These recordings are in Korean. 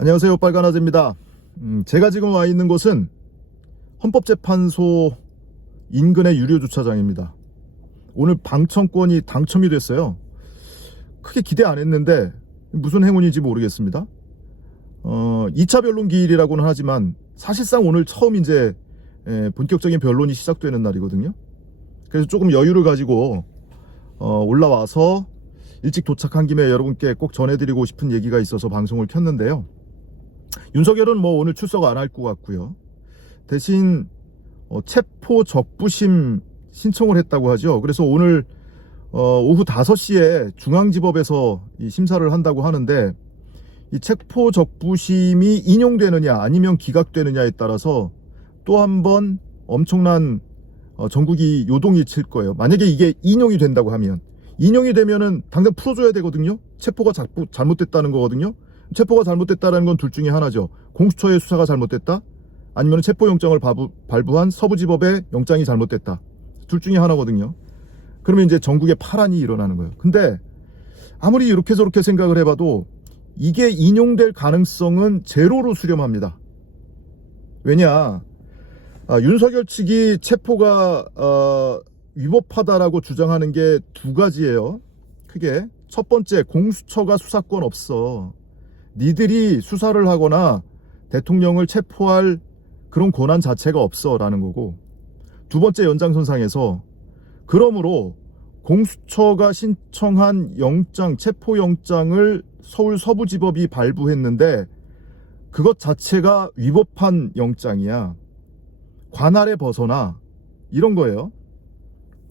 안녕하세요, 빨간아재입니다. 제가 지금 와 있는 곳은 헌법재판소 인근의 유료주차장입니다. 오늘 방청권이 당첨이 됐어요. 크게 기대 안 했는데 무슨 행운인지 모르겠습니다. 2차 변론 기일이라고는 하지만 사실상 오늘 처음 이제 본격적인 변론이 시작되는 날이거든요. 그래서 조금 여유를 가지고 올라와서 일찍 도착한 김에 여러분께 꼭 전해드리고 싶은 얘기가 있어서 방송을 켰는데요. 윤석열은 오늘 출석 안 할 것 같고요. 대신 체포 적부심 신청을 했다고 하죠. 그래서 오늘 오후 5시에 중앙지법에서 이 심사를 한다고 하는데, 이 체포 적부심이 인용되느냐 아니면 기각되느냐에 따라서 또 한 번 엄청난 전국이 요동이 칠 거예요. 만약에 이게 인용이 된다고 하면, 인용이 되면은 당장 풀어줘야 되거든요. 체포가 잘못됐다는 거거든요. 체포가 잘못됐다는 건 둘 중에 하나죠. 공수처의 수사가 잘못됐다, 아니면 체포영장을 발부한 서부지법의 영장이 잘못됐다. 둘 중에 하나거든요. 그러면 이제 전국에 파란이 일어나는 거예요. 근데 아무리 이렇게 저렇게 생각을 해봐도 이게 인용될 가능성은 제로로 수렴합니다. 왜냐, 윤석열 측이 체포가 위법하다라고 주장하는 게 두 가지예요. 크게. 첫 번째, 공수처가 수사권 없어. 니들이 수사를 하거나 대통령을 체포할 그런 권한 자체가 없어 라는 거고, 두 번째 연장선상에서 그러므로 공수처가 신청한 영장, 체포영장을 서울 서부지법이 발부했는데 그것 자체가 위법한 영장이야. 관할에 벗어나. 이런 거예요.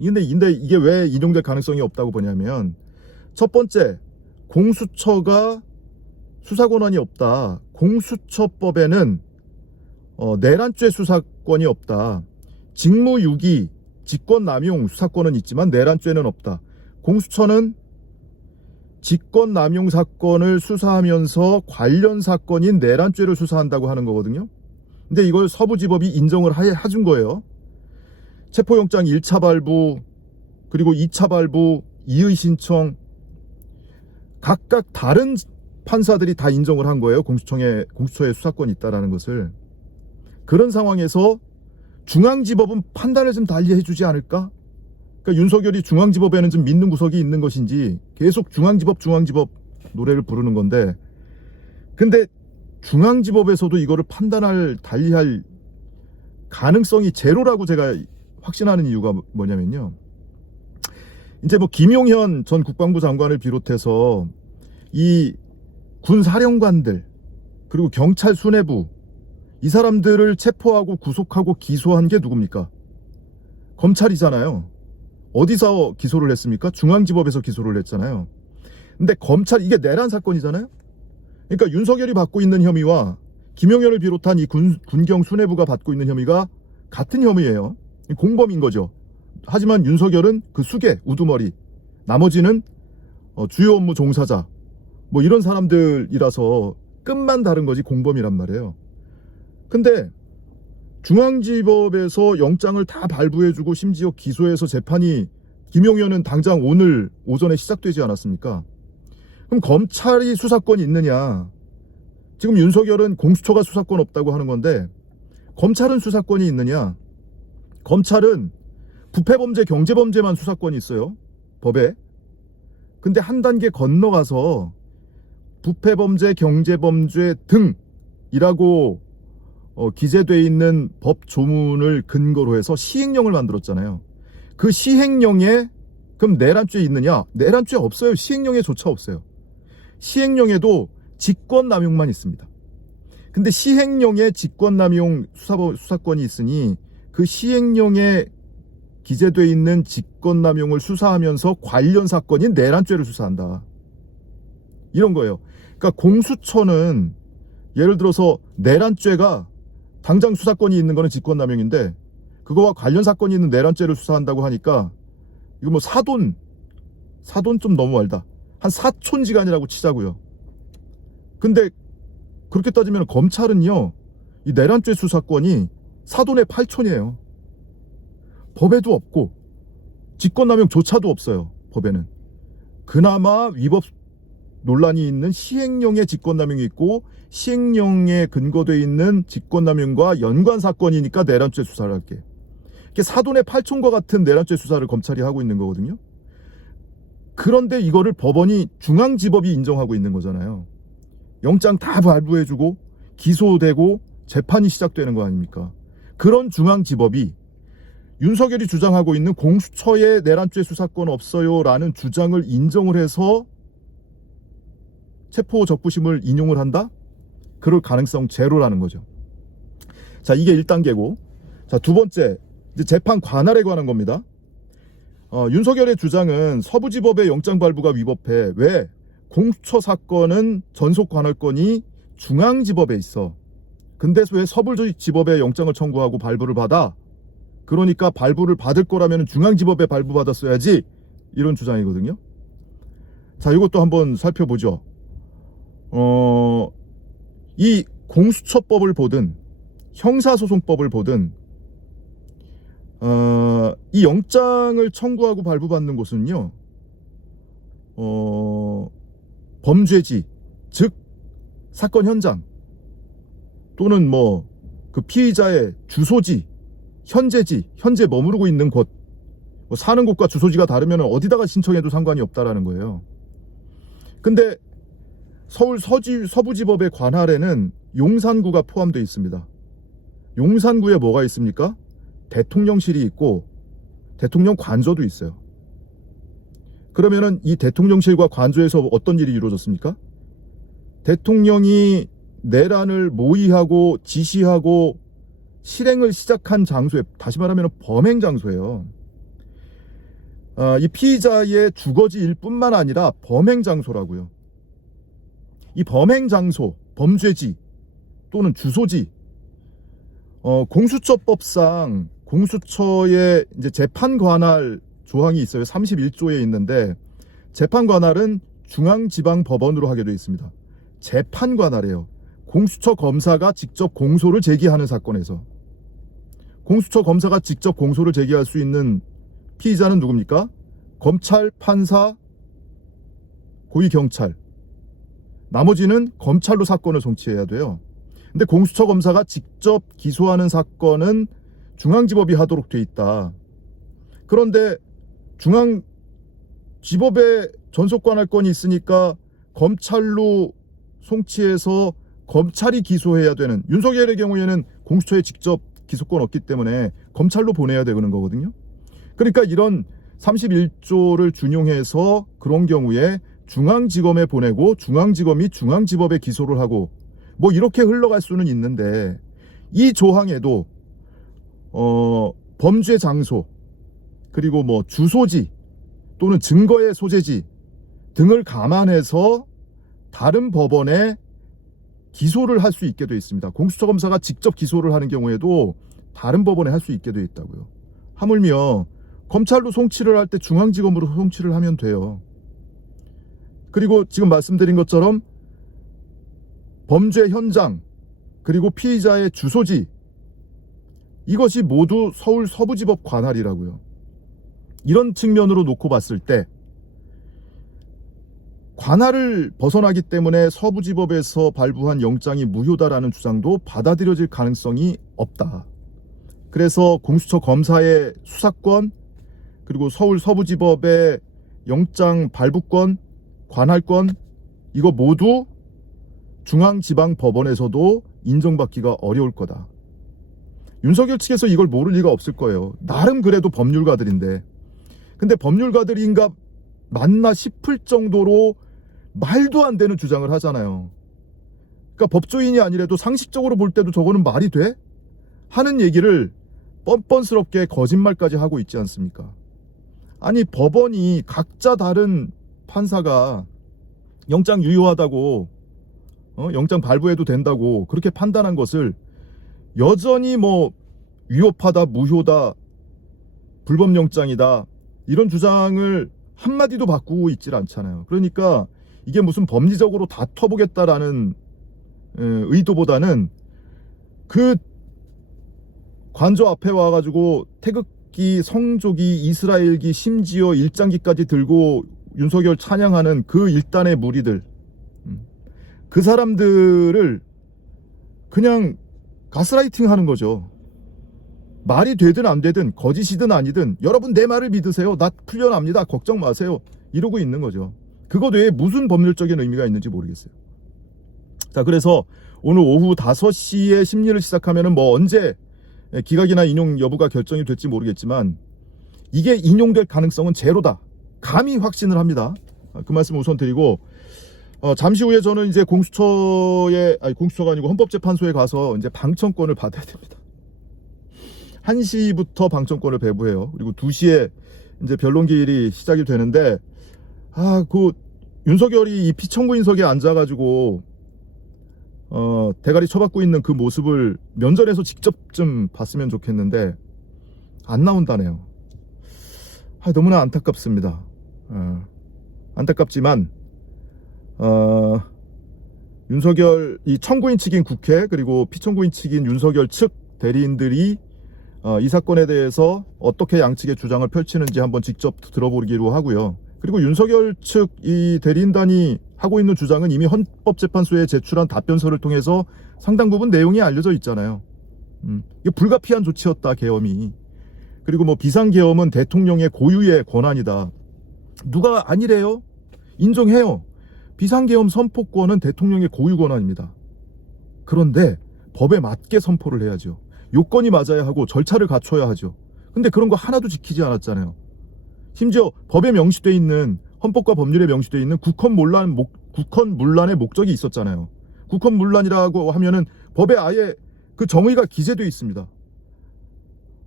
근데 이게 왜 인용될 가능성이 없다고 보냐면, 첫 번째, 공수처가 수사권한이 없다. 공수처법에는 내란죄 수사권이 없다. 직무유기, 직권남용 수사권은 있지만 내란죄는 없다. 공수처는 직권남용 사건을 수사하면서 관련 사건인 내란죄를 수사한다고 하는 거거든요. 근데 이걸 서부지법이 인정을 해준 거예요. 체포영장 1차 발부, 그리고 2차 발부, 이의 신청, 각각 다른 판사들이 다 인정을 한 거예요. 공수처에 수사권이 있다라는 것을. 그런 상황에서 중앙지법은 판단을 좀 달리 해주지 않을까? 그러니까 윤석열이 중앙지법에는 좀 믿는 구석이 있는 것인지 계속 중앙지법 노래를 부르는 건데, 근데 중앙지법에서도 이거를 달리할 가능성이 제로라고 제가 확신하는 이유가 뭐냐면요. 이제 김용현 전 국방부 장관을 비롯해서 이 군사령관들, 그리고 경찰 수뇌부, 이 사람들을 체포하고 구속하고 기소한 게 누굽니까? 검찰이잖아요. 어디서 기소를 했습니까? 중앙지법에서 기소를 했잖아요. 근데 검찰, 이게 내란 사건이잖아요. 그러니까 윤석열이 받고 있는 혐의와 김용현을 비롯한 이 군경 수뇌부가 받고 있는 혐의가 같은 혐의예요. 공범인 거죠. 하지만 윤석열은 그 수괴, 우두머리, 나머지는 주요 업무 종사자, 이런 사람들이라서 끝만 다른 거지 공범이란 말이에요. 근데 중앙지법에서 영장을 다 발부해주고 심지어 기소해서 재판이, 김용현은 당장 오늘 오전에 시작되지 않았습니까? 그럼 검찰이 수사권이 있느냐? 지금 윤석열은 공수처가 수사권 없다고 하는 건데, 검찰은 수사권이 있느냐? 검찰은 부패범죄, 경제범죄만 수사권이 있어요, 법에. 근데 한 단계 건너가서 부패범죄, 경제범죄 등이라고 기재되어 있는 법 조문을 근거로 해서 시행령을 만들었잖아요. 그 시행령에 그럼 내란죄 있느냐? 내란죄 없어요. 시행령에조차 없어요. 시행령에도 직권남용만 있습니다. 근데 시행령에 직권남용 수사권이 있으니 그 시행령에 기재되어 있는 직권남용을 수사하면서 관련 사건인 내란죄를 수사한다. 이런 거예요. 그러니까 공수처는 예를 들어서 내란죄가 당장 수사권이 있는 거는 직권남용인데, 그거와 관련 사건이 있는 내란죄를 수사한다고 하니까 이거 사돈 좀 너무 멀다. 한 사촌지간이라고 치자고요. 근데 그렇게 따지면 검찰은요, 이 내란죄 수사권이 사돈의 8촌이에요. 법에도 없고 직권남용조차도 없어요. 법에는. 그나마 논란이 있는 시행령의 직권남용이 있고 시행령에 근거되어 있는 직권남용과 연관 사건이니까 내란죄 수사를 할게. 이게 사돈의 팔촌과 같은 내란죄 수사를 검찰이 하고 있는 거거든요. 그런데 이거를 법원이 중앙지법이 인정하고 있는 거잖아요. 영장 다 발부해주고 기소되고 재판이 시작되는 거 아닙니까? 그런 중앙지법이 윤석열이 주장하고 있는 공수처에 내란죄 수사권 없어요 라는 주장을 인정을 해서 체포 적부심을 인용을 한다? 그럴 가능성 제로라는 거죠. 자, 이게 1단계고, 자, 두 번째, 이제 재판 관할에 관한 겁니다. 윤석열의 주장은 서부지법의 영장 발부가 위법해. 왜? 공수처 사건은 전속 관할권이 중앙지법에 있어. 근데 왜 서부지법에 영장을 청구하고 발부를 받아? 그러니까 발부를 받을 거라면 중앙지법에 발부받았어야지. 이런 주장이거든요. 자, 이것도 한번 살펴보죠. 이 공수처법을 보든 형사소송법을 보든 이 영장을 청구하고 발부받는 곳은요, 범죄지, 즉 사건 현장 또는 뭐 그 피의자의 주소지, 현재지, 현재 머무르고 있는 곳, 뭐 사는 곳과 주소지가 다르면 어디다가 신청해도 상관이 없다라는 거예요. 근데 서울 서부지법의 관할에는 용산구가 포함되어 있습니다. 용산구에 뭐가 있습니까? 대통령실이 있고 대통령 관저도 있어요. 그러면은 이 대통령실과 관저에서 어떤 일이 이루어졌습니까? 대통령이 내란을 모의하고 지시하고 실행을 시작한 장소에, 다시 말하면 범행 장소예요. 이 피의자의 주거지일 뿐만 아니라 범행 장소라고요. 이 범행 장소, 범죄지 또는 주소지, 공수처법상 공수처의 이제 재판 관할 조항이 있어요. 31조에 있는데 재판 관할은 중앙지방법원으로 하게 되어 있습니다. 재판 관할이에요. 공수처 검사가 직접 공소를 제기하는 사건에서 공수처 검사가 직접 공소를 제기할 수 있는 피의자는 누굽니까? 검찰, 판사, 고위경찰. 나머지는 검찰로 사건을 송치해야 돼요. 근데 공수처 검사가 직접 기소하는 사건은 중앙지법이 하도록 돼 있다. 그런데 중앙지법에 전속관할권이 있으니까 검찰로 송치해서 검찰이 기소해야 되는, 윤석열의 경우에는 공수처에 직접 기소권 없기 때문에 검찰로 보내야 되는 거거든요. 그러니까 이런 31조를 준용해서 그런 경우에 중앙지검에 보내고 중앙지검이 중앙지법에 기소를 하고 뭐 이렇게 흘러갈 수는 있는데, 이 조항에도 범죄 장소 그리고 뭐 주소지 또는 증거의 소재지 등을 감안해서 다른 법원에 기소를 할 수 있게 되어 있습니다. 공수처 검사가 직접 기소를 하는 경우에도 다른 법원에 할 수 있게 되어 있다고요. 하물며 검찰로 송치를 할 때 중앙지검으로 송치를 하면 돼요. 그리고 지금 말씀드린 것처럼 범죄 현장 그리고 피의자의 주소지, 이것이 모두 서울 서부지법 관할이라고요. 이런 측면으로 놓고 봤을 때 관할을 벗어나기 때문에 서부지법에서 발부한 영장이 무효다라는 주장도 받아들여질 가능성이 없다. 그래서 공수처 검사의 수사권 그리고 서울 서부지법의 영장 발부권, 관할권, 이거 모두 중앙지방법원에서도 인정받기가 어려울 거다. 윤석열 측에서 이걸 모를 리가 없을 거예요. 나름 그래도 법률가들인데. 근데 법률가들인가 맞나 싶을 정도로 말도 안 되는 주장을 하잖아요. 그러니까 법조인이 아니라도 상식적으로 볼 때도 저거는 말이 돼? 하는 얘기를 뻔뻔스럽게 거짓말까지 하고 있지 않습니까? 아니, 법원이 각자 다른 판사가 영장 유효하다고, 영장 발부해도 된다고 그렇게 판단한 것을 여전히 뭐 위법하다, 무효다, 불법영장이다 이런 주장을 한마디도 바꾸고 있질 않잖아요. 그러니까 이게 무슨 법리적으로 다퉈보겠다라는 의도보다는 그 관저 앞에 와가지고 태극기, 성조기, 이스라엘기, 심지어 일장기까지 들고 윤석열 찬양하는 그 일단의 무리들, 그 사람들을 그냥 가스라이팅 하는 거죠. 말이 되든 안 되든 거짓이든 아니든 여러분 내 말을 믿으세요. 나 풀려납니다. 걱정 마세요. 이러고 있는 거죠. 그것 외에 무슨 법률적인 의미가 있는지 모르겠어요. 자, 그래서 오늘 오후 5시에 심리를 시작하면은 뭐 언제 기각이나 인용 여부가 결정이 될지 모르겠지만 이게 인용될 가능성은 제로다. 감히 확신을 합니다. 그 말씀 우선 드리고 잠시 후에 저는 이제 공수처가 아니고 헌법재판소에 가서 이제 방청권을 받아야 됩니다. 1시부터 방청권을 배부해요. 그리고 2시에 이제 변론기일이 시작이 되는데 그 윤석열이 이 피청구인석에 앉아가지고 대가리 쳐박고 있는 그 모습을 면전에서 직접 좀 봤으면 좋겠는데 안 나온다네요. 너무나 안타깝습니다. 안타깝지만 윤석열 이 청구인 측인 국회 그리고 피청구인 측인 윤석열 측 대리인들이 이 사건에 대해서 어떻게 양측의 주장을 펼치는지 한번 직접 들어보기로 하고요. 그리고 윤석열 측 이 대리인단이 하고 있는 주장은 이미 헌법재판소에 제출한 답변서를 통해서 상당 부분 내용이 알려져 있잖아요. 이게 불가피한 조치였다, 계엄이. 그리고 뭐 비상계엄은 대통령의 고유의 권한이다. 누가 아니래요? 인정해요. 비상계엄 선포권은 대통령의 고유 권한입니다. 그런데 법에 맞게 선포를 해야죠. 요건이 맞아야 하고 절차를 갖춰야 하죠. 근데 그런 거 하나도 지키지 않았잖아요. 심지어 법에 명시되어 있는 헌법과 법률에 명시되어 있는 국헌문란의 목적이 있었잖아요. 국헌문란이라고 하면은 법에 아예 그 정의가 기재되어 있습니다.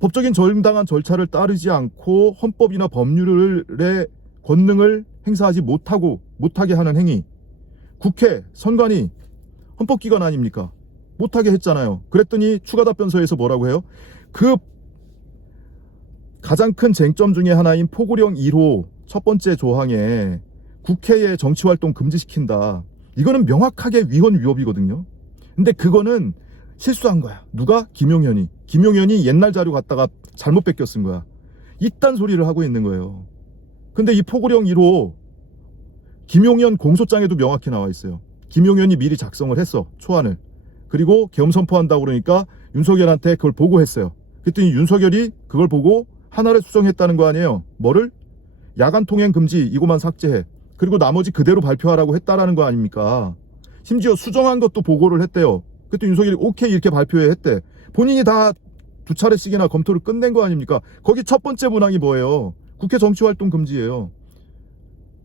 법적인 정당한 절차를 따르지 않고 헌법이나 법률의 권능을 행사하지 못하게 하는 행위. 국회, 선관위, 헌법기관 아닙니까? 못하게 했잖아요. 그랬더니 추가 답변서에서 뭐라고 해요? 그 가장 큰 쟁점 중에 하나인 포고령 1호 첫 번째 조항에 국회의 정치활동 금지시킨다. 이거는 명확하게 위헌 위법이거든요. 근데 그거는 실수한 거야. 누가? 김용현이. 김용현이 옛날 자료 갖다가 잘못 뺏겨 쓴 거야. 이딴 소리를 하고 있는 거예요. 근데 이 포고령 1호 김용현 공소장에도 명확히 나와 있어요. 김용현이 미리 작성을 했어. 초안을. 그리고 계엄 선포한다고 그러니까 윤석열한테 그걸 보고했어요. 그랬더니 윤석열이 그걸 보고 하나를 수정했다는 거 아니에요. 뭐를? 야간 통행 금지 이거만 삭제해. 그리고 나머지 그대로 발표하라고 했다라는 거 아닙니까? 심지어 수정한 것도 보고를 했대요. 그랬더니 윤석열이 오케이 이렇게 발표했대. 본인이 다 2차례씩이나 검토를 끝낸 거 아닙니까? 거기 첫 번째 문항이 뭐예요? 국회 정치활동 금지예요.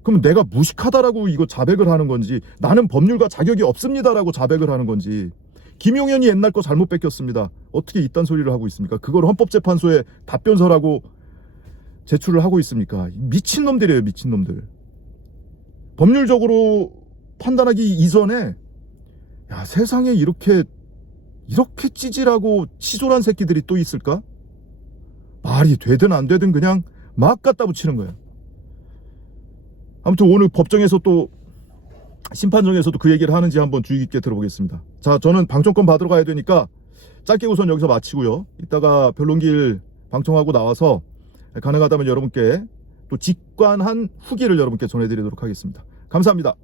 그럼 내가 무식하다라고 이거 자백을 하는 건지, 나는 법률가 자격이 없습니다라고 자백을 하는 건지, 김용현이 옛날 거 잘못 뺏겼습니다. 어떻게 이딴 소리를 하고 있습니까? 그걸 헌법재판소에 답변서라고 제출을 하고 있습니까? 미친놈들이에요, 미친놈들. 법률적으로 판단하기 이전에 세상에 이렇게 찌질하고 치졸한 새끼들이 또 있을까? 말이 되든 안 되든 그냥 막 갖다 붙이는 거예요. 아무튼 오늘 법정에서 또 심판정에서도 그 얘기를 하는지 한번 주의 깊게 들어보겠습니다. 자, 저는 방청권 받으러 가야 되니까 짧게 우선 여기서 마치고요. 이따가 변론기일 방청하고 나와서 가능하다면 여러분께 또 직관한 후기를 여러분께 전해드리도록 하겠습니다. 감사합니다.